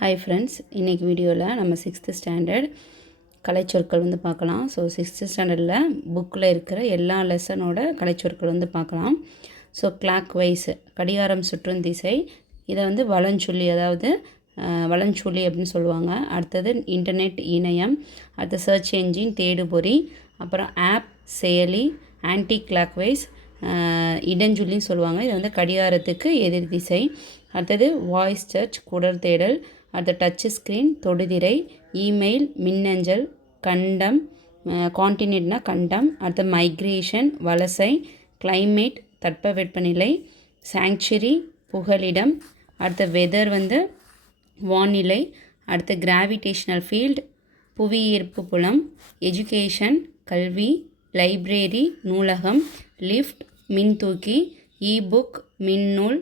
Hi friends, இன்றைக்கி வீடியோவில் நம்ம 6th ஸ்டாண்டர்ட் கலைச்சொற்கள் வந்து பார்க்கலாம். ஸோ 6th ஸ்டாண்டர்டில் புக்கில் இருக்கிற எல்லா லெசனோட கலைச்சொற்கள் வந்து பார்க்கலாம். ஸோ கிளாக் வைஸ் கடிகாரம் சுற்றும் திசை, இதை வந்து வலஞ்சொல்லி, அதாவது வலஞ்சொல்லி அப்படின்னு சொல்லுவாங்க. அடுத்தது இன்டர்நெட் இணையம், அடுத்த சர்ச் என்ஜின் தேடுபொறி, அப்புறம் ஆப் செயலி, ஆன்டி கிளாக் வைஸ் இடஞ்சொல்லின்னு சொல்லுவாங்க. இது வந்து கடிகாரத்துக்கு எதிர் திசை. அடுத்தது வாய்ஸ் சர்ச் குடல் தேடல், அடுத்த டச் ஸ்க்ரீன் தொடுதிரை, இமெயில் மின்னஞ்சல், கண்டம் கான்டினென்ட்னா கண்டம், அடுத்த மைக்ரேஷன் வலசை, கிளைமேட் தட்பவெப்பநிலை, சாங்சுரி புகலிடம், அடுத்த வெதர் வந்து வானிலை, அடுத்த கிராவிடேஷனல் ஃபீல்டு புவியீர்ப்பு புலம், எஜுகேஷன் கல்வி, லைப்ரரி நூலகம், லிஃப்ட் மின்தூக்கி, இபுக் மின்னூல்,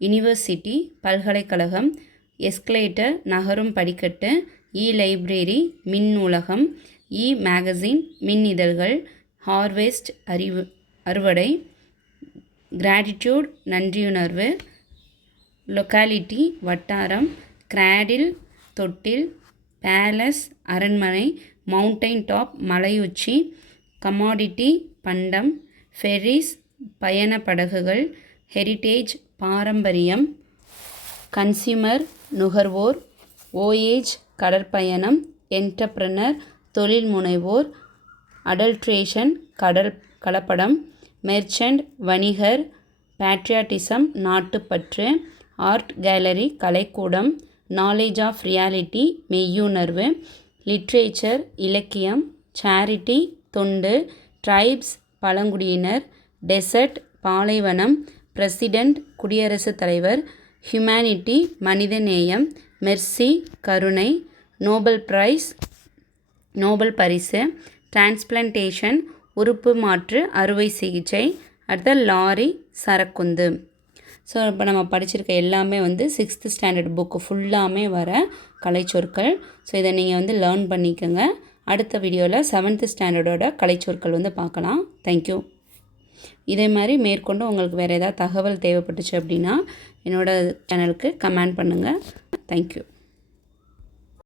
யூனிவர்சிட்டி பல்கலைக்கழகம், எஸ்கலேட்டர் நகரும் படிக்கட்டு, லைப்ரரி மின் நூலகம், மேகசின் மின் இதழ்கள், ஹார்வெஸ்ட் அறுவடை, கிராட்டிடியூட் நன்றியுணர்வு, லொக்காலிட்டி வட்டாரம், கிராடில் தொட்டில், பேலஸ் அரண்மனை, மவுண்டைன் டாப் மலையுச்சி, கமாடிட்டி பண்டம், ஃபெரிஸ் பயண படகுகள், ஹெரிட்டேஜ் பாரம்பரியம், கன்சியூமர் நுகர்வோர், ஓயேஜ் கடற்பயணம், என்டர்பிரனர் தொழில் முனைவோர், அடல்ட்ரேஷன் கலப்படம், மெர்ச்சன்ட் வணிகர், பேட்ரியாட்டிசம் நாட்டுப்பற்று, ஆர்ட் கேலரி கலைக்கூடம், நாலேஜ் ஆஃப் ரியாலிட்டி மெய்யுணர்வு, லிட்ரேச்சர் இலக்கியம், சேரிட்டி தொண்டு, ட்ரைப்ஸ் பழங்குடியினர், டெசர்ட் பாலைவனம், பிரசிடெண்ட் குடியரசுத் தலைவர், ஹியூமனிட்டி மனிதநேயம், மெர்சி கருணை, நோபல் பரிசு, டிரான்ஸ்பிளான்டேஷன் உறுப்பு மாற்று அறுவை சிகிச்சை, அடுத்த லாரி சரக்குந்து. ஸோ இப்போ நம்ம படிச்சிருக்க எல்லாமே வந்து 6th ஸ்டாண்டர்ட் புக்கு ஃபுல்லாமே வர கலைச்சொற்கள். ஸோ இதை நீங்கள் வந்து லேர்ன் பண்ணிக்கோங்க. அடுத்த வீடியோவில் 7th ஸ்டாண்டர்டோட கலைச்சொற்கள் வந்து பார்க்கலாம். தேங்க்யூ. இதே மாதிரி மேற்கொண்டு உங்களுக்கு வேறு ஏதாவது தகவல் தேவைப்பட்டுச்சு அப்படின்னா என்னோடய சேனலுக்கு கமெண்ட் பண்ணுங்கள். தேங்க்யூ.